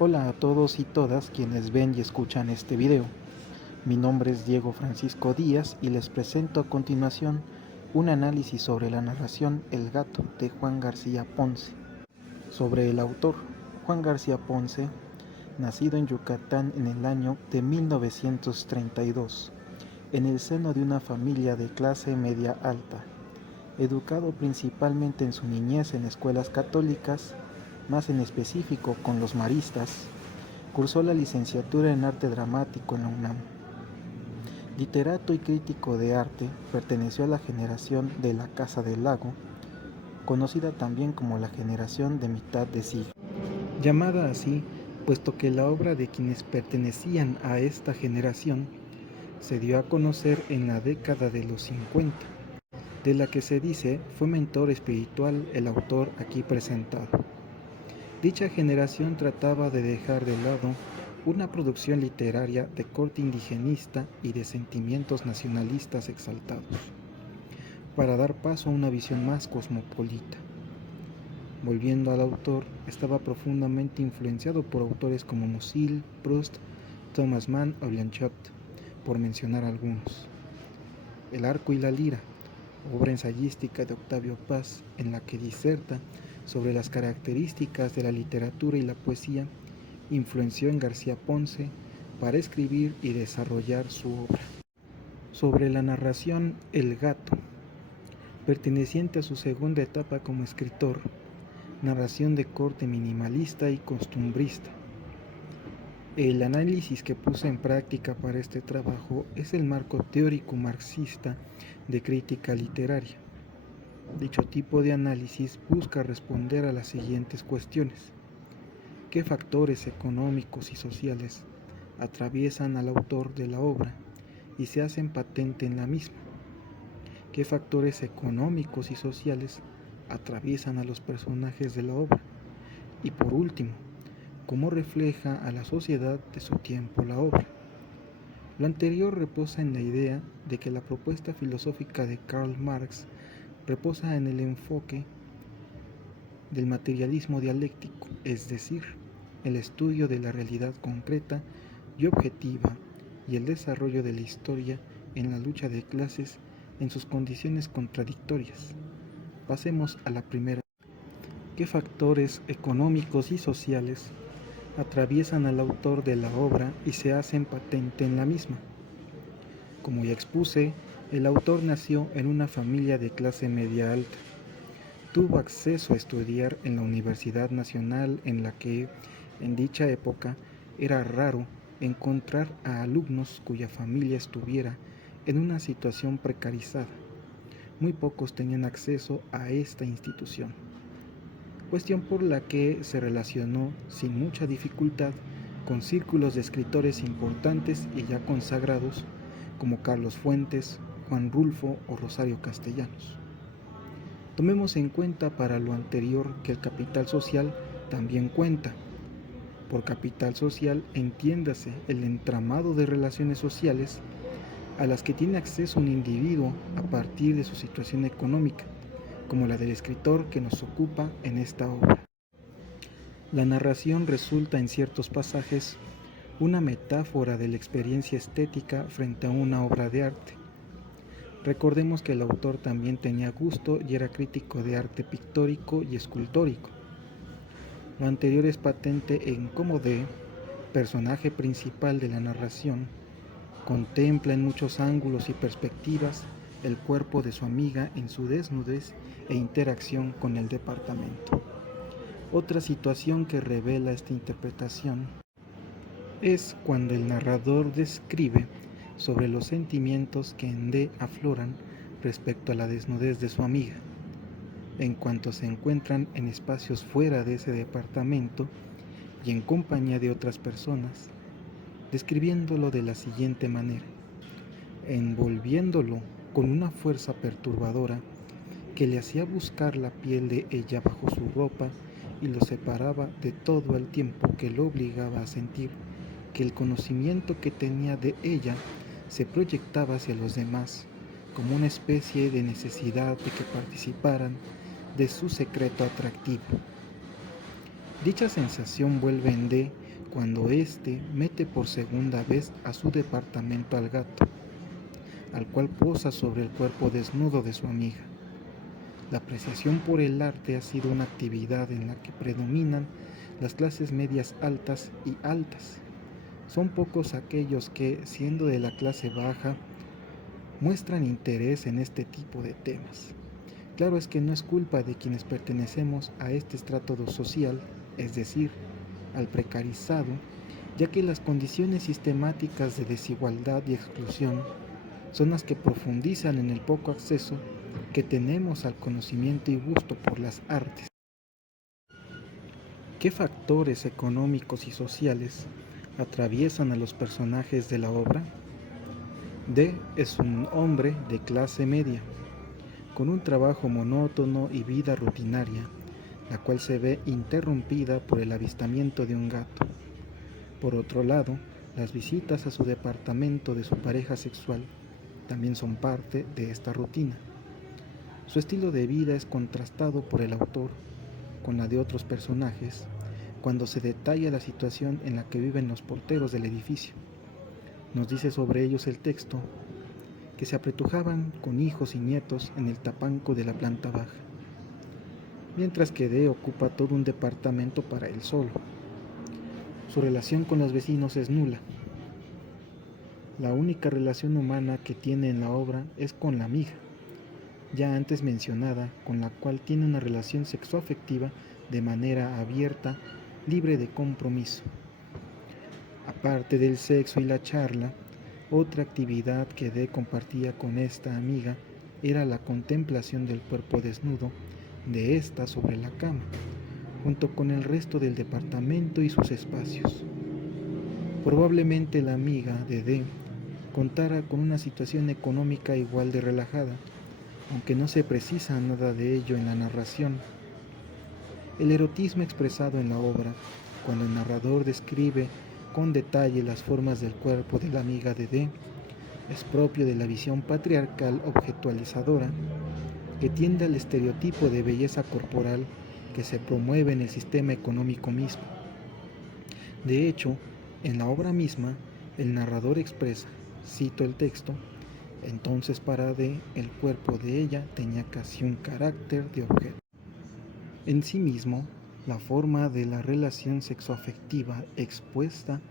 Hola a todos y todas quienes ven y escuchan este video. Mi nombre es Diego Francisco Díaz y les presento a continuación un análisis sobre la narración El gato de Juan García Ponce. Sobre el autor, Juan García Ponce, nacido en Yucatán en el año de 1932, en el seno de una familia de clase media alta, educado principalmente en su niñez en escuelas católicas, más en específico con los maristas. Cursó la licenciatura en arte dramático en la UNAM. Literato y crítico de arte, perteneció a la generación de la Casa del Lago, conocida también como la generación de mitad de siglo, llamada así puesto que la obra de quienes pertenecían a esta generación se dio a conocer en la década de los 50, de la que se dice fue mentor espiritual el autor aquí presentado. Dicha generación trataba de dejar de lado una producción literaria de corte indigenista y de sentimientos nacionalistas exaltados, para dar paso a una visión más cosmopolita. Volviendo al autor, estaba profundamente influenciado por autores como Musil, Proust, Thomas Mann o Blanchot, por mencionar algunos. El arco y la lira, obra ensayística de Octavio Paz, en la que diserta sobre las características de la literatura y la poesía, influenció en García Ponce para escribir y desarrollar su obra. Sobre la narración El gato, perteneciente a su segunda etapa como escritor, narración de corte minimalista y costumbrista. El análisis que puse en práctica para este trabajo es el marco teórico marxista de crítica literaria. Dicho tipo de análisis busca responder a las siguientes cuestiones. ¿Qué factores económicos y sociales atraviesan al autor de la obra y se hacen patente en la misma? ¿Qué factores económicos y sociales atraviesan a los personajes de la obra? Y por último, ¿cómo refleja a la sociedad de su tiempo la obra? Lo anterior reposa en la idea de que la propuesta filosófica de Karl Marx reposa en el enfoque del materialismo dialéctico, es decir, el estudio de la realidad concreta y objetiva y el desarrollo de la historia en la lucha de clases en sus condiciones contradictorias. Pasemos a la primera. ¿Qué factores económicos y sociales atraviesan al autor de la obra y se hacen patente en la misma? Como ya expuse, el autor nació en una familia de clase media alta. Tuvo acceso a estudiar en la Universidad Nacional, en la que, en dicha época, era raro encontrar a alumnos cuya familia estuviera en una situación precarizada. Muy pocos tenían acceso a esta institución, cuestión por la que se relacionó sin mucha dificultad con círculos de escritores importantes y ya consagrados como Carlos Fuentes, Juan Rulfo o Rosario Castellanos. Tomemos en cuenta para lo anterior que el capital social también cuenta. Por capital social entiéndase el entramado de relaciones sociales a las que tiene acceso un individuo a partir de su situación económica, como la del escritor que nos ocupa en esta obra. La narración resulta en ciertos pasajes una metáfora de la experiencia estética frente a una obra de arte. Recordemos que el autor también tenía gusto y era crítico de arte pictórico y escultórico. Lo anterior es patente en cómo D, personaje principal de la narración, contempla en muchos ángulos y perspectivas el cuerpo de su amiga en su desnudez e interacción con el departamento. Otra situación que revela esta interpretación es cuando el narrador describe sobre los sentimientos que en D afloran respecto a la desnudez de su amiga, en cuanto se encuentran en espacios fuera de ese departamento y en compañía de otras personas, describiéndolo de la siguiente manera, envolviéndolo con una fuerza perturbadora que le hacía buscar la piel de ella bajo su ropa y lo separaba de todo al tiempo que lo obligaba a sentir que el conocimiento que tenía de ella se proyectaba hacia los demás como una especie de necesidad de que participaran de su secreto atractivo. Dicha sensación vuelve en D cuando éste mete por segunda vez a su departamento al gato, al cual posa sobre el cuerpo desnudo de su amiga. La apreciación por el arte ha sido una actividad en la que predominan las clases medias altas y altas. Son pocos aquellos que, siendo de la clase baja, muestran interés en este tipo de temas. Claro es que no es culpa de quienes pertenecemos a este estrato social, es decir, al precarizado, ya que las condiciones sistemáticas de desigualdad y exclusión son las que profundizan en el poco acceso que tenemos al conocimiento y gusto por las artes. ¿Qué factores económicos y sociales atraviesan a los personajes de la obra? D es un hombre de clase media, con un trabajo monótono y vida rutinaria, la cual se ve interrumpida por el avistamiento de un gato. Por otro lado, las visitas a su departamento de su pareja sexual también son parte de esta rutina. Su estilo de vida es contrastado por el autor con la de otros personajes cuando se detalla la situación en la que viven los porteros del edificio. Nos dice sobre ellos el texto que se apretujaban con hijos y nietos en el tapanco de la planta baja, mientras que D ocupa todo un departamento para él solo. Su relación con los vecinos es nula. La única relación humana que tiene en la obra es con la amiga, ya antes mencionada, con la cual tiene una relación sexoafectiva de manera abierta, libre de compromiso. Aparte del sexo y la charla, otra actividad que D compartía con esta amiga era la contemplación del cuerpo desnudo de ésta sobre la cama, junto con el resto del departamento y sus espacios. Probablemente la amiga de D contara con una situación económica igual de relajada, aunque no se precisa nada de ello en la narración. El erotismo expresado en la obra, cuando el narrador describe con detalle las formas del cuerpo de la amiga de D, es propio de la visión patriarcal objetualizadora que tiende al estereotipo de belleza corporal que se promueve en el sistema económico mismo. De hecho, en la obra misma, el narrador expresa, cito el texto, entonces para D, el cuerpo de ella tenía casi un carácter de objeto. En sí mismo, la forma de la relación sexoafectiva expuesta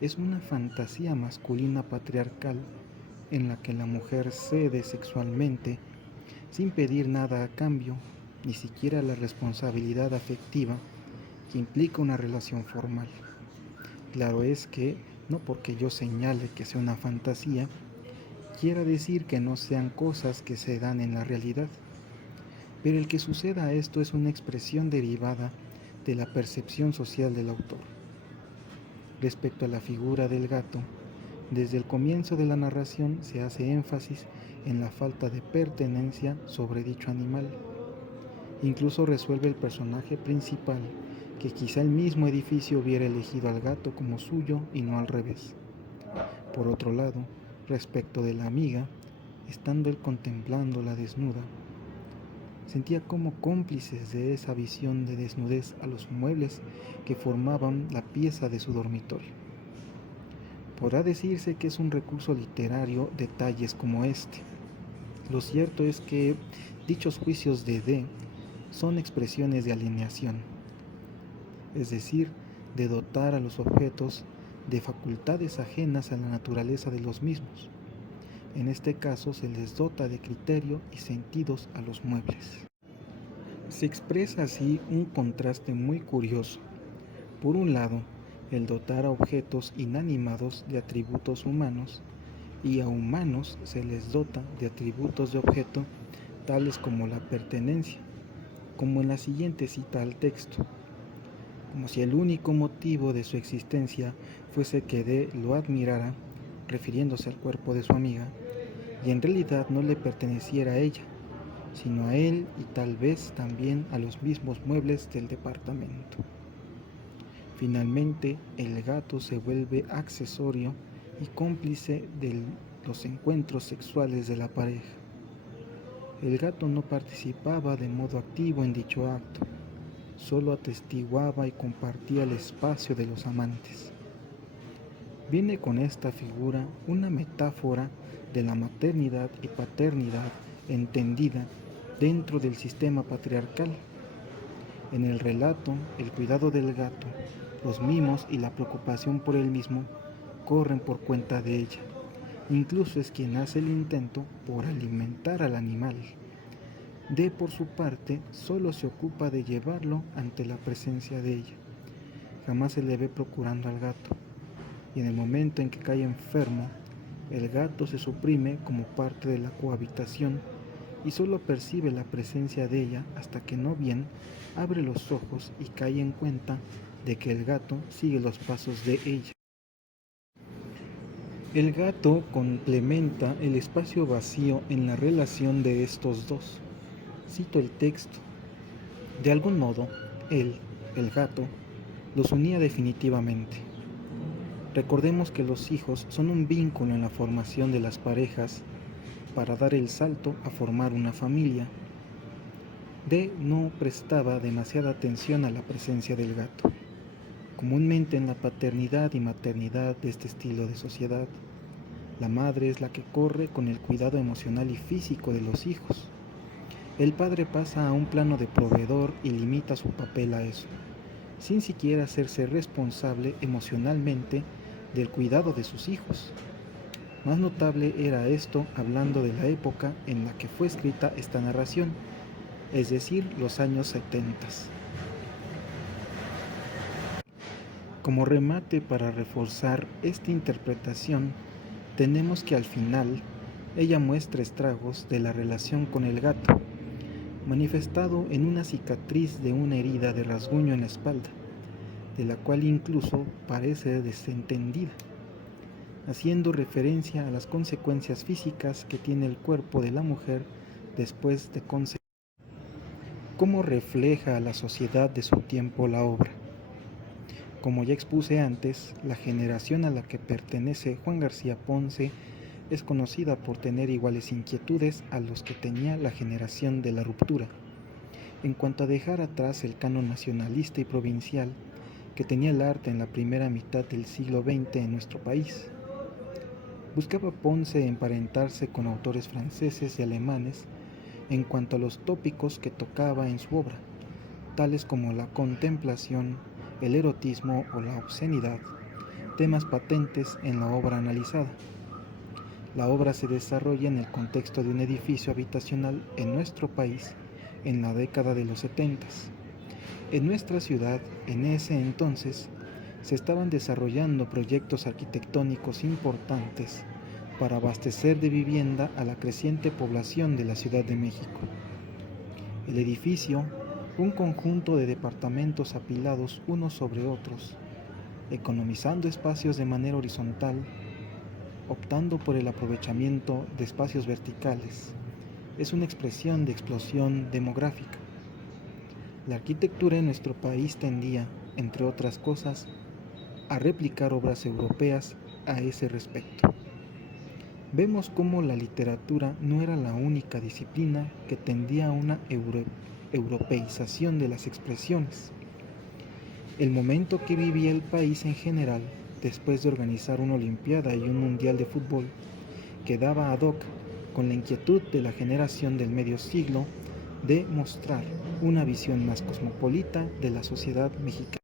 es una fantasía masculina patriarcal en la que la mujer cede sexualmente sin pedir nada a cambio, ni siquiera la responsabilidad afectiva que implica una relación formal. Claro es que, no porque yo señale que sea una fantasía, quiera decir que no sean cosas que se dan en la realidad, pero el que suceda esto es una expresión derivada de la percepción social del autor. Respecto a la figura del gato, desde el comienzo de la narración se hace énfasis en la falta de pertenencia sobre dicho animal. Incluso resuelve el personaje principal que quizá el mismo edificio hubiera elegido al gato como suyo y no al revés. Por otro lado, respecto de la amiga, estando él contemplándola desnuda, sentía como cómplices de esa visión de desnudez a los muebles que formaban la pieza de su dormitorio. Podrá decirse que es un recurso literario detalles como este. Lo cierto es que dichos juicios de D son expresiones de alienación, es decir, de dotar a los objetos de facultades ajenas a la naturaleza de los mismos. En este caso se les dota de criterio y sentidos a los muebles. Se expresa así un contraste muy curioso. Por un lado, el dotar a objetos inanimados de atributos humanos, y a humanos se les dota de atributos de objeto tales como la pertenencia, como en la siguiente cita al texto, como si el único motivo de su existencia fuese que D lo admirara, refiriéndose al cuerpo de su amiga, y en realidad no le perteneciera a ella, sino a él y tal vez también a los mismos muebles del departamento. Finalmente, el gato se vuelve accesorio y cómplice de los encuentros sexuales de la pareja. El gato no participaba de modo activo en dicho acto, solo atestiguaba y compartía el espacio de los amantes. Viene con esta figura una metáfora de la maternidad y paternidad entendida dentro del sistema patriarcal. En el relato, el cuidado del gato, los mimos y la preocupación por él mismo corren por cuenta de ella. Incluso es quien hace el intento por alimentar al animal. D, por su parte, solo se ocupa de llevarlo ante la presencia de ella. Jamás se le ve procurando al gato. Y en el momento en que cae enfermo, el gato se suprime como parte de la cohabitación y solo percibe la presencia de ella hasta que no bien abre los ojos y cae en cuenta de que el gato sigue los pasos de ella. El gato complementa el espacio vacío en la relación de estos dos. Cito el texto. De algún modo, él, el gato, los unía definitivamente. Recordemos que los hijos son un vínculo en la formación de las parejas para dar el salto a formar una familia. D no prestaba demasiada atención a la presencia del gato. Comúnmente en la paternidad y maternidad de este estilo de sociedad, la madre es la que corre con el cuidado emocional y físico de los hijos. El padre pasa a un plano de proveedor y limita su papel a eso, sin siquiera hacerse responsable emocionalmente del cuidado de sus hijos. Más notable era esto hablando de la época en la que fue escrita esta narración, es decir, los años 70. Como remate para reforzar esta interpretación, tenemos que al final ella muestra estragos de la relación con el gato, manifestado en una cicatriz de una herida de rasguño en la espalda, de la cual incluso parece desentendida, haciendo referencia a las consecuencias físicas que tiene el cuerpo de la mujer después de concebir. ¿Cómo refleja a la sociedad de su tiempo la obra? Como ya expuse antes, la generación a la que pertenece Juan García Ponce es conocida por tener iguales inquietudes a los que tenía la generación de la ruptura, en cuanto a dejar atrás el canon nacionalista y provincial que tenía el arte en la primera mitad del siglo XX en nuestro país. Buscaba Ponce emparentarse con autores franceses y alemanes en cuanto a los tópicos que tocaba en su obra, tales como la contemplación, el erotismo o la obscenidad, temas patentes en la obra analizada. La obra se desarrolla en el contexto de un edificio habitacional en nuestro país en la década de los 70. En nuestra ciudad, en ese entonces, se estaban desarrollando proyectos arquitectónicos importantes para abastecer de vivienda a la creciente población de la Ciudad de México. El edificio, un conjunto de departamentos apilados unos sobre otros, economizando espacios de manera horizontal, optando por el aprovechamiento de espacios verticales, es una expresión de explosión demográfica. La arquitectura en nuestro país tendía, entre otras cosas, a replicar obras europeas a ese respecto. Vemos cómo la literatura no era la única disciplina que tendía a una europeización de las expresiones. El momento que vivía el país en general, después de organizar una olimpiada y un mundial de fútbol, quedaba ad hoc con la inquietud de la generación del medio siglo de mostrar una visión más cosmopolita de la sociedad mexicana.